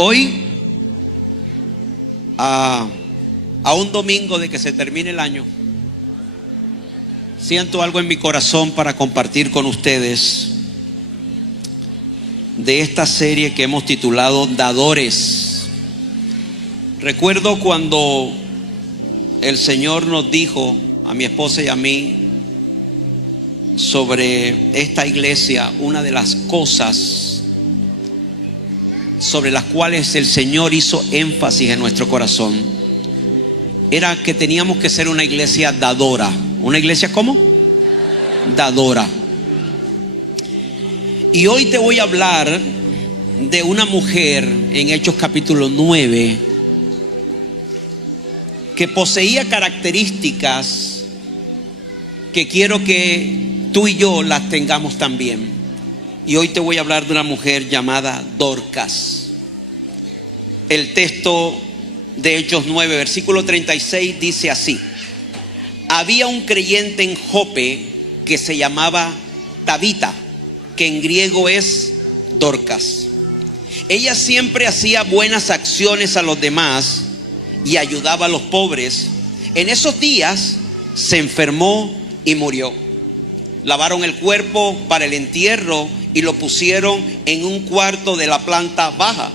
Hoy, a un domingo de que se termine el año, siento algo en mi corazón para compartir con ustedes de esta serie que hemos titulado Dadores. Recuerdo cuando el Señor nos dijo a mi esposa y a mí sobre esta iglesia, una de las cosas sobre las cuales el Señor hizo énfasis en nuestro corazón era que teníamos que ser una iglesia dadora. ¿Una iglesia cómo? Dadora. Y hoy te voy a hablar de una mujer en Hechos capítulo 9 que poseía características que quiero que tú y yo las tengamos también. Y hoy te voy a hablar de una mujer llamada Dorcas. El texto de Hechos 9, versículo 36 dice así: había un creyente en Jope que se llamaba Tabita, que en griego es Dorcas. Ella siempre hacía buenas acciones a los demás y ayudaba a los pobres. En esos días se enfermó y murió. Lavaron el cuerpo para el entierro y lo pusieron en un cuarto de la planta baja.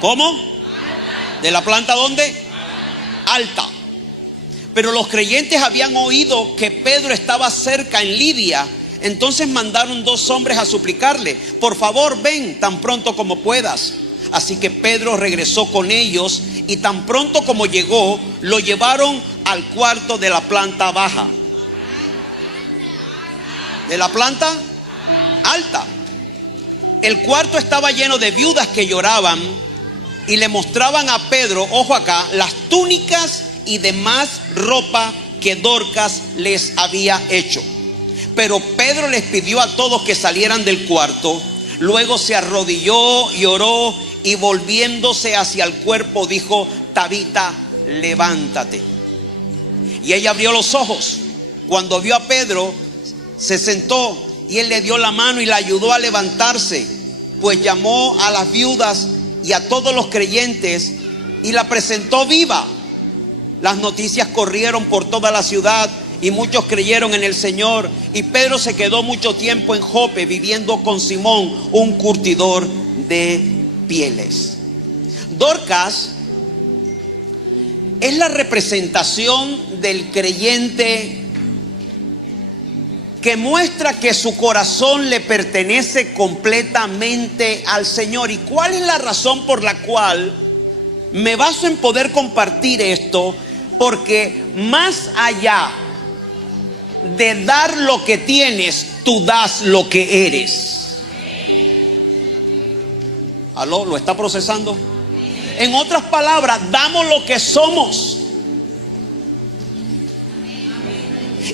¿Cómo? ¿De la planta dónde? Alta. Pero los creyentes habían oído que Pedro estaba cerca en Lidia. Entonces mandaron 2 hombres a suplicarle: por favor, ven tan pronto como puedas. Así que Pedro regresó con ellos y tan pronto como llegó, lo llevaron al cuarto de la planta baja. ¿De la planta alta? El cuarto estaba lleno de viudas que lloraban y le mostraban a Pedro, ojo acá, las túnicas y demás ropa que Dorcas les había hecho. Pero Pedro les pidió a todos que salieran del cuarto. Luego se arrodilló y oró, y volviéndose hacia el cuerpo dijo: Tabita, levántate. Y ella abrió los ojos. Cuando vio a Pedro, se sentó y él le dio la mano y la ayudó a levantarse. Pues llamó a las viudas y a todos los creyentes y la presentó viva. Las noticias corrieron por toda la ciudad y muchos creyeron en el Señor. Y Pedro se quedó mucho tiempo en Jope, viviendo con Simón, un curtidor de pieles. Dorcas es la representación del creyente que muestra que su corazón le pertenece completamente al Señor. ¿Y cuál es la razón por la cual me baso en poder compartir esto? Porque más allá de dar lo que tienes, tú das lo que eres. ¿Aló? ¿Lo está procesando? En otras palabras, damos lo que somos.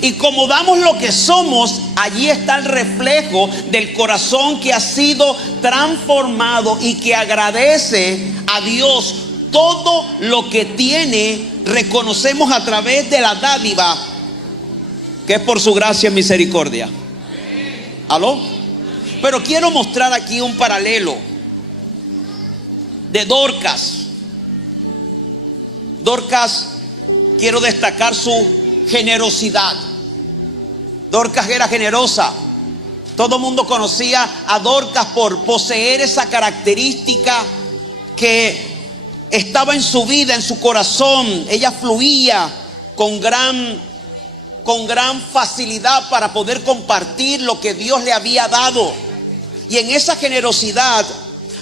Y como damos lo que somos, allí está el reflejo del corazón que ha sido transformado y que agradece a Dios todo lo que tiene. Reconocemos a través de la dádiva que es por su gracia y misericordia. ¿Aló? Pero quiero mostrar aquí un paralelo de Dorcas. Dorcas, quiero destacar su generosidad. Dorcas era generosa. Todo el mundo conocía a Dorcas por poseer esa característica que estaba en su vida, en su corazón. Ella fluía con gran facilidad para poder compartir lo que Dios le había dado. Y en esa generosidad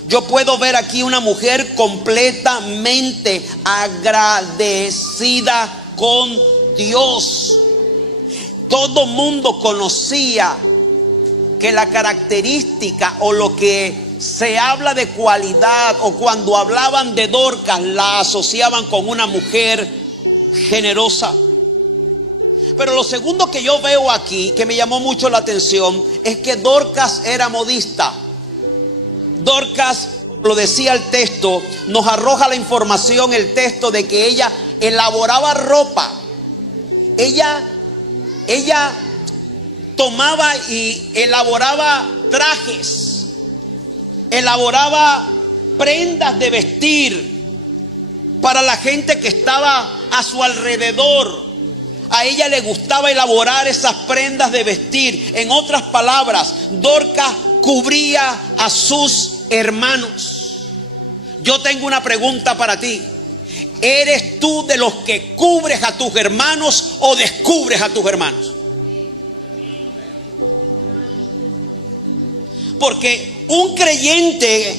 yo puedo ver aquí una mujer completamente agradecida con Dios. Todo mundo conocía que la característica o lo que se habla de cualidad, o cuando hablaban de Dorcas, la asociaban con una mujer generosa. Pero lo segundo que yo veo aquí, que me llamó mucho la atención, es que Dorcas era modista. Dorcas, lo decía el texto, nos arroja la información, el texto, de que ella elaboraba ropa. Ella tomaba y elaboraba trajes elaboraba prendas de vestir para la gente que estaba a su alrededor. A ella le gustaba elaborar esas prendas de vestir. En otras palabras, Dorcas cubría a sus hermanos. Yo tengo una pregunta para ti. ¿Eres tú de los que cubres a tus hermanos o descubres a tus hermanos? Porque un creyente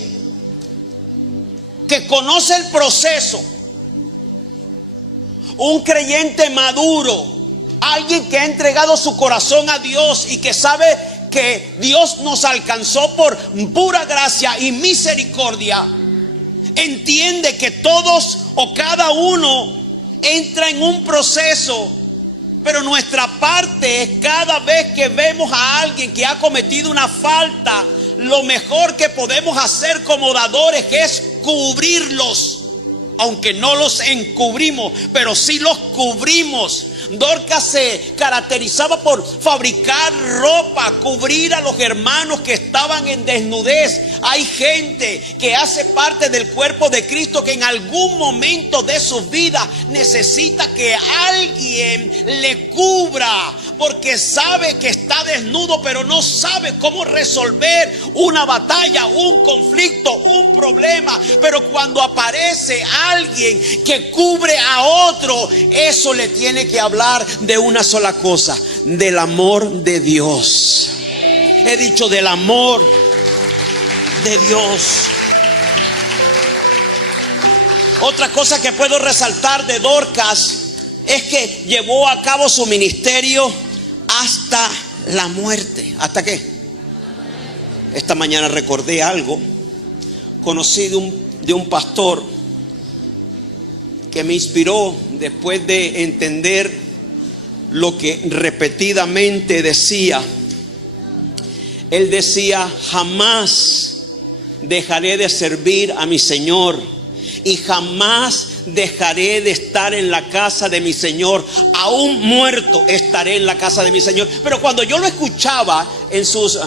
que conoce el proceso, un creyente maduro, alguien que ha entregado su corazón a Dios y que sabe que Dios nos alcanzó por pura gracia y misericordia, entiende que todos o cada uno entra en un proceso, pero nuestra parte es cada vez que vemos a alguien que ha cometido una falta, lo mejor que podemos hacer como dadores es cubrirlos. Aunque no los encubrimos, pero sí los cubrimos. Dorcas se caracterizaba por fabricar ropa, cubrir a los hermanos que estaban en desnudez. Hay gente que hace parte del cuerpo de Cristo que en algún momento de su vida necesita que alguien le cubra, porque sabe que está desnudo, pero no sabe cómo resolver una batalla, un conflicto, un problema. Pero cuando aparece alguien que cubre a otro, eso le tiene que hablar de una sola cosa: del amor de Dios. He dicho del amor de Dios. Otra cosa que puedo resaltar de Dorcas es que llevó a cabo su ministerio hasta la muerte. ¿Hasta qué? Esta mañana recordé algo. Conocí de un pastor que me inspiró después de entender lo que repetidamente decía. Él decía: jamás dejaré de servir a mi Señor y jamás dejaré de estar en la casa de mi Señor. Aún muerto estaré en la casa de mi Señor. Pero cuando yo lo escuchaba en sus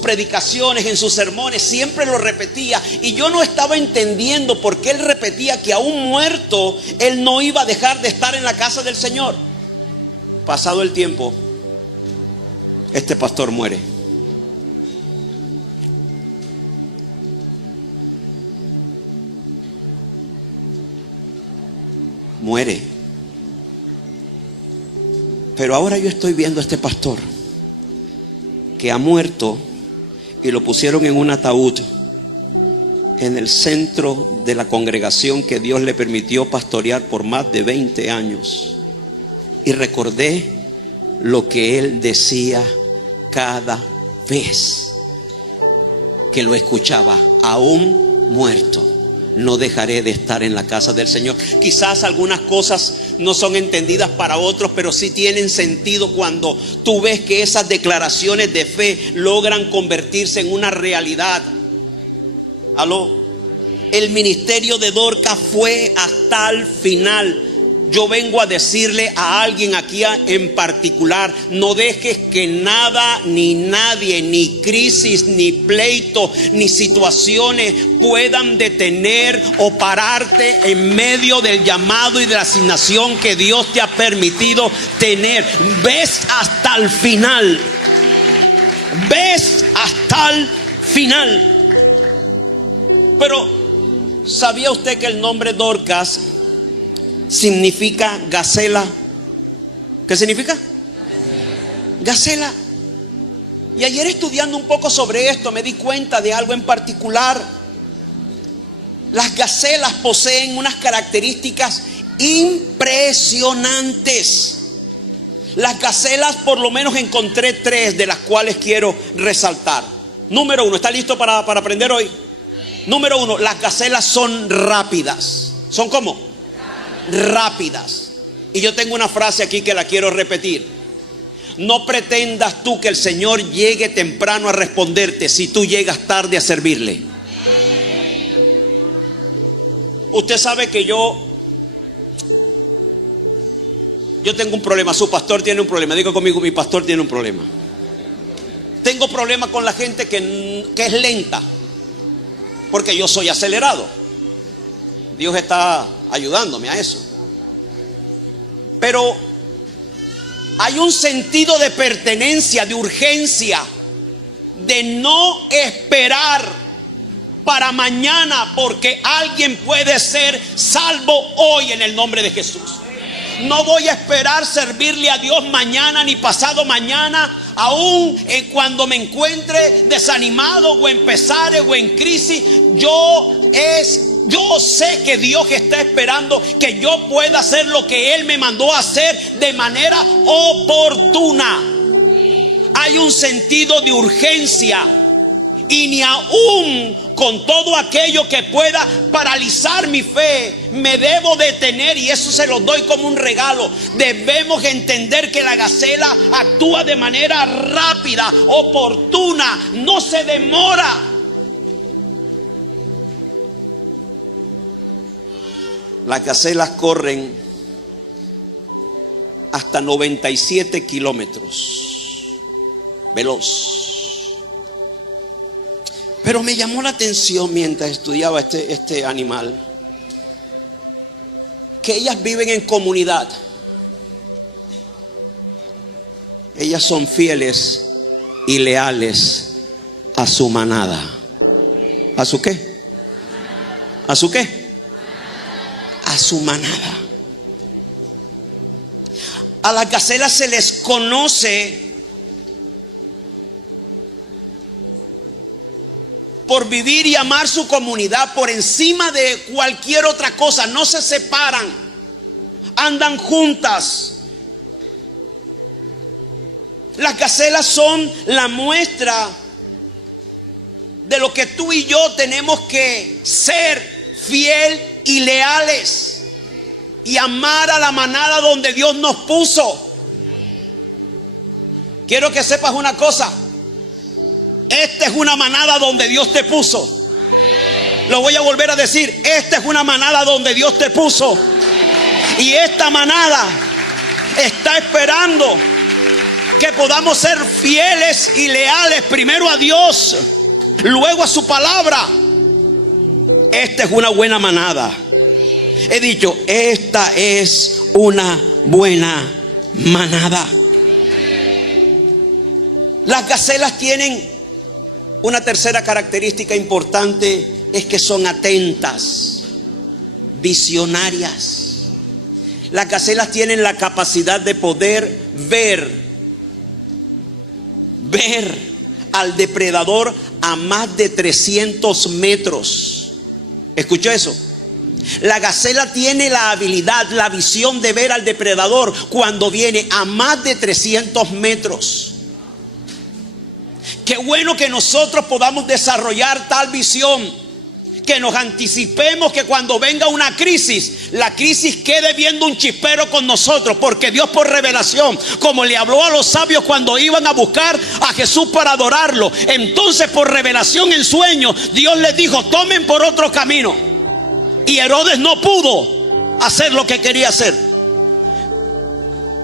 predicaciones, en sus sermones, siempre lo repetía, y yo no estaba entendiendo por qué él repetía que aún muerto él no iba a dejar de estar en la casa del Señor. Pasado el tiempo, este pastor muere. Muere. Pero ahora yo estoy viendo a este pastor que ha muerto y lo pusieron en un ataúd en el centro de la congregación que Dios le permitió pastorear por más de 20 años. Y recordé lo que él decía cada vez que lo escuchaba: aún muerto no dejaré de estar en la casa del Señor. Quizás algunas cosas no son entendidas para otros, pero sí tienen sentido cuando tú ves que esas declaraciones de fe logran convertirse en una realidad. ¿Aló? El ministerio de Dorcas fue hasta el final. Yo vengo a decirle a alguien aquí en particular: no dejes que nada ni nadie, ni crisis, ni pleito, ni situaciones puedan detener o pararte en medio del llamado y de la asignación que Dios te ha permitido tener. Ves hasta el final. Ves hasta el final. Pero ¿sabía usted que el nombre Dorcas significa gacela? ¿Qué significa? Gacela. Y ayer, estudiando un poco sobre esto, me di cuenta de algo en particular. Las gacelas poseen unas características impresionantes. Las gacelas, por lo menos encontré 3 de las cuales quiero resaltar. Número 1, ¿está listo para aprender hoy? Número 1, las gacelas son rápidas. ¿Son cómo? Rápidas. Y yo tengo una frase aquí que la quiero repetir: no pretendas tú que el Señor llegue temprano a responderte si tú llegas tarde a servirle. Usted sabe que yo tengo un problema. Su pastor tiene un problema. Diga conmigo: mi pastor tiene un problema. Tengo problemas con la gente que es lenta, porque yo soy acelerado. Dios está ayudándome a eso. Pero hay un sentido de pertenencia, de urgencia, de no esperar para mañana, porque alguien puede ser salvo hoy en el nombre de Jesús. No voy a esperar servirle a Dios mañana ni pasado mañana, aún cuando me encuentre desanimado o en pesares o en crisis. Yo sé que Dios está esperando que yo pueda hacer lo que Él me mandó a hacer de manera oportuna. Hay un sentido de urgencia, y ni aún con todo aquello que pueda paralizar mi fe, me debo detener, y eso se lo doy como un regalo. Debemos entender que la gacela actúa de manera rápida, oportuna, no se demora. Las gacelas corren hasta 97 kilómetros, veloz. Pero me llamó la atención mientras estudiaba este animal, que ellas viven en comunidad. Ellas son fieles y leales a su manada. ¿A su qué? ¿A su qué? A su manada. A las gacelas se les conoce por vivir y amar su comunidad por encima de cualquier otra cosa. No se separan, andan juntas. Las gacelas son la muestra de lo que tú y yo tenemos que ser: fiel y leales, y amar a la manada donde Dios nos puso. Quiero que sepas una cosa: esta es una manada donde Dios te puso. Lo voy a volver a decir: esta es una manada donde Dios te puso. Y esta manada está esperando que podamos ser fieles y leales, primero a Dios, luego a su palabra. Esta es una buena manada. He dicho, esta es una buena manada. Las gacelas tienen una tercera característica importante, es que son atentas, visionarias. Las gacelas tienen la capacidad de poder ver al depredador a más de 300 metros. ¿Escuchó eso? La gacela tiene la habilidad, la visión de ver al depredador cuando viene a más de 300 metros. Qué bueno que nosotros podamos desarrollar tal visión, que nos anticipemos que cuando venga una crisis, la crisis quede viendo un chispero con nosotros, porque Dios, por revelación, como le habló a los sabios cuando iban a buscar a Jesús para adorarlo, entonces por revelación en sueño Dios les dijo: tomen por otro camino. Y Herodes no pudo hacer lo que quería hacer.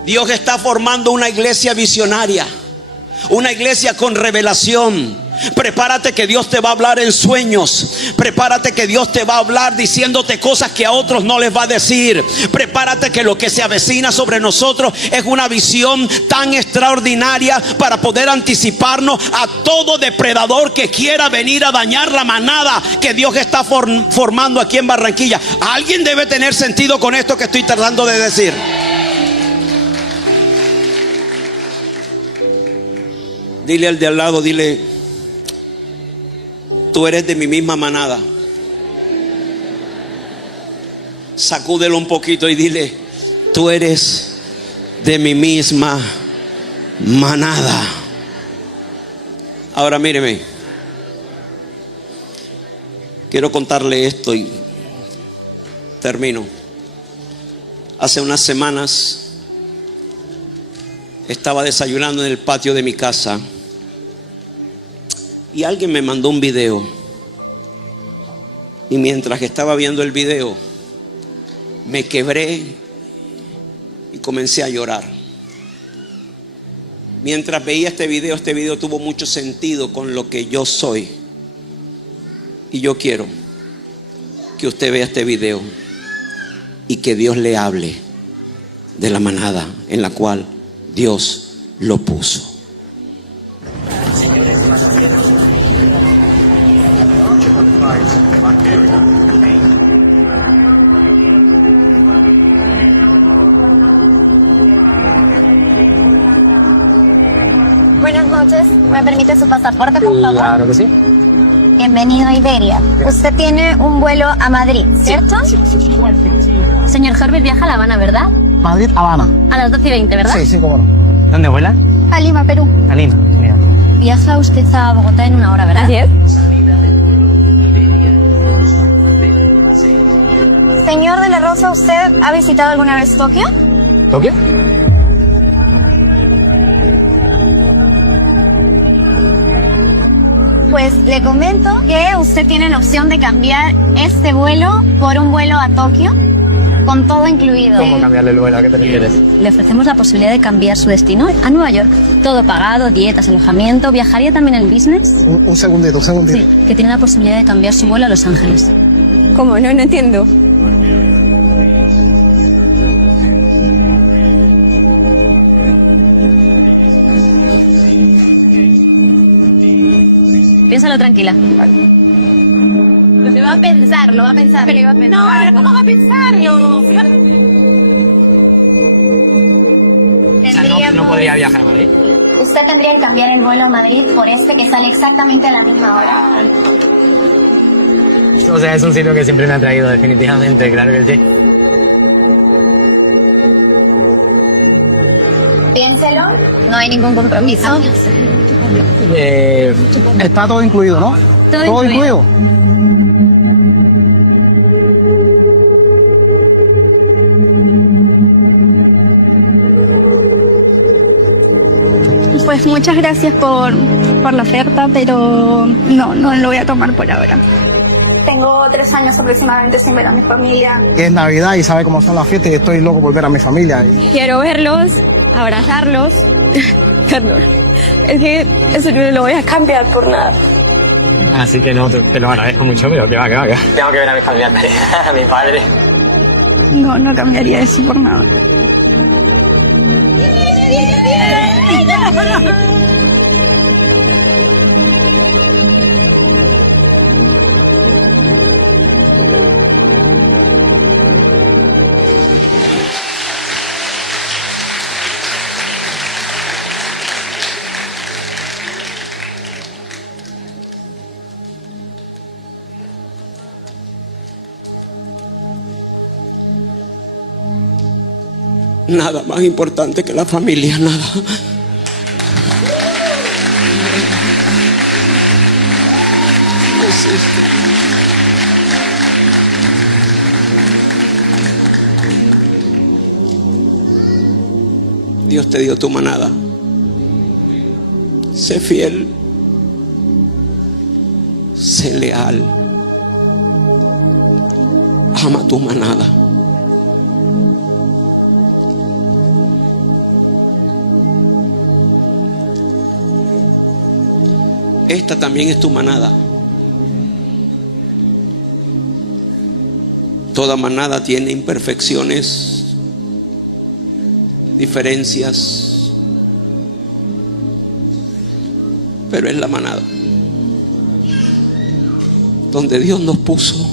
Dios está formando una iglesia visionaria, una iglesia con revelación. Prepárate que Dios te va a hablar en sueños. Prepárate que Dios te va a hablar diciéndote cosas que a otros no les va a decir. Prepárate que lo que se avecina sobre nosotros es una visión tan extraordinaria para poder anticiparnos a todo depredador que quiera venir a dañar la manada que Dios está formando aquí en Barranquilla. Alguien debe tener sentido con esto que estoy tratando de decir. Dile al de al lado, dile: tú eres de mi misma manada. Sacúdelo un poquito y dile: tú eres de mi misma manada. Ahora míreme, quiero contarle esto y termino. Hace unas semanas estaba desayunando en el patio de mi casa y alguien me mandó un video, y mientras estaba viendo el video me quebré y comencé a llorar. Mientras veía este video tuvo mucho sentido con lo que yo soy. Y yo quiero que usted vea este video y que Dios le hable de la manada en la cual Dios lo puso. Buenas noches, ¿me permite su pasaporte, por favor? Claro que sí. Bienvenido a Iberia. Usted tiene un vuelo a Madrid, ¿cierto? Sí. Señor Herbert viaja a La Habana, ¿verdad? Madrid, Habana. A las 12:20, ¿verdad? Sí, cómo no. ¿Dónde vuela? A Lima, Perú. A Lima. Mira. Viaja usted a Bogotá en 1 hora, ¿verdad? Así es. Señor de la Rosa, ¿usted ha visitado alguna vez Tokio? ¿Tokio? Pues le comento que usted tiene la opción de cambiar este vuelo por un vuelo a Tokio, con todo incluido. ¿Cómo cambiarle el vuelo? ¿A qué te refieres? Le ofrecemos la posibilidad de cambiar su destino a Nueva York. Todo pagado, dietas, alojamiento. ¿Viajaría también en business? Un segundito. Sí, que tiene la posibilidad de cambiar su vuelo a Los Ángeles. ¿Cómo? No entiendo. Piénsalo tranquila. Lo va a pensar, lo va a pensar. Pero iba a pensar. No, ¿cómo va a pensarlo? No podría viajar a Madrid. Usted tendría que cambiar el vuelo a Madrid por este que sale exactamente a la misma hora. O sea, es un sitio que siempre me ha atraído, definitivamente, claro que sí. Piénselo, no hay ningún compromiso. Está todo incluido, ¿no? Todo incluido. Pues muchas gracias por la oferta, pero no lo voy a tomar por ahora. Tengo 3 años aproximadamente sin ver a mi familia. Es Navidad y sabe cómo son las fiestas y estoy loco por ver a mi familia. Quiero verlos, abrazarlos. Perdón. Es que eso yo no lo voy a cambiar por nada. Así que no, te lo agradezco mucho, pero que va. Tengo que ver a mi familia, a mi padre. No cambiaría eso por nada. Nada más importante que la familia, nada. No existe. Dios te dio tu manada. Sé fiel. Sé leal. Ama tu manada. Esta también es tu manada. Toda manada tiene imperfecciones, diferencias, pero es la manada donde Dios nos puso.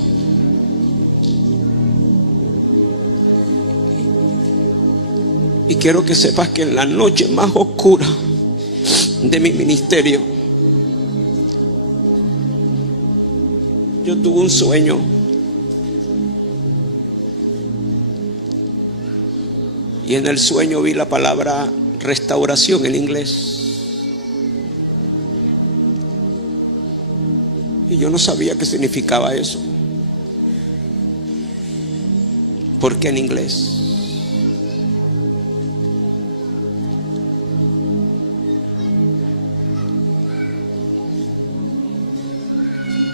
Y quiero que sepas que en la noche más oscura de mi ministerio, yo tuve un sueño. Y en el sueño vi la palabra restauración en inglés. Y yo no sabía qué significaba eso. ¿Por qué en inglés?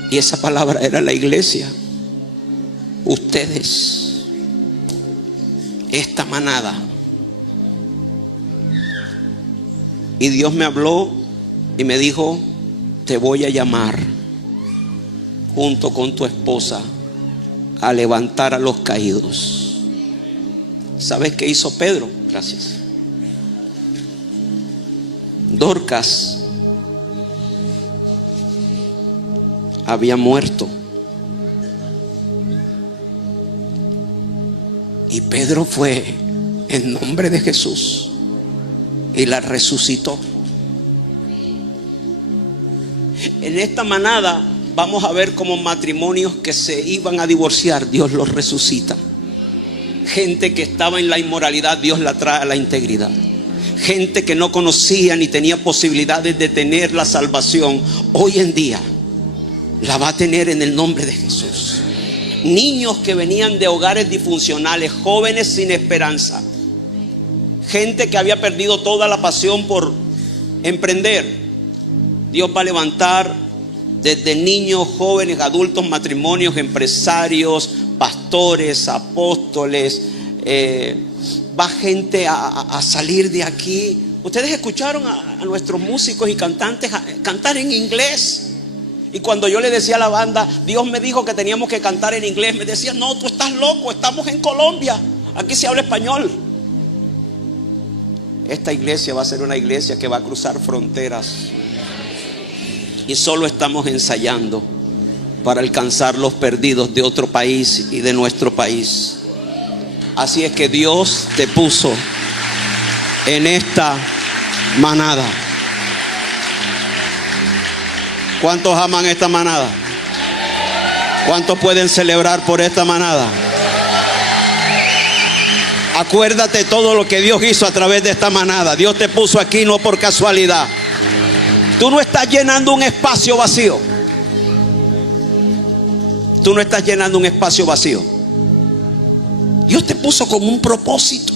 Y esa palabra era la iglesia. Ustedes, esta manada, Y Dios me habló y me dijo: te voy a llamar junto con tu esposa a levantar a los caídos. ¿Sabes qué hizo Pedro? Gracias. Dorcas había muerto y Pedro fue en nombre de Jesús y la resucitó. En esta manada vamos a ver cómo matrimonios que se iban a divorciar, Dios los resucita. Gente que estaba en la inmoralidad, Dios la trae a la integridad. Gente que no conocía ni tenía posibilidades de tener la salvación, hoy en día la va a tener en el nombre de Jesús. Niños que venían de hogares disfuncionales, jóvenes sin esperanza, gente que había perdido toda la pasión por emprender. Dios va a levantar desde niños, jóvenes, adultos, matrimonios, empresarios, pastores, apóstoles. Va gente a salir de aquí. Ustedes escucharon a nuestros músicos y cantantes cantar en inglés. Y cuando yo le decía a la banda, Dios me dijo que teníamos que cantar en inglés, me decían: no, tú estás loco, estamos en Colombia, aquí se habla español. Esta iglesia va a ser una iglesia que va a cruzar fronteras. Y solo estamos ensayando para alcanzar los perdidos de otro país y de nuestro país. Así es que Dios te puso en esta manada. ¿Cuántos aman esta manada? ¿Cuántos pueden celebrar por esta manada? Acuérdate todo lo que Dios hizo a través de esta manada. Dios te puso aquí no por casualidad. Tú no estás llenando un espacio vacío. Tú no estás llenando un espacio vacío. Dios te puso con un propósito.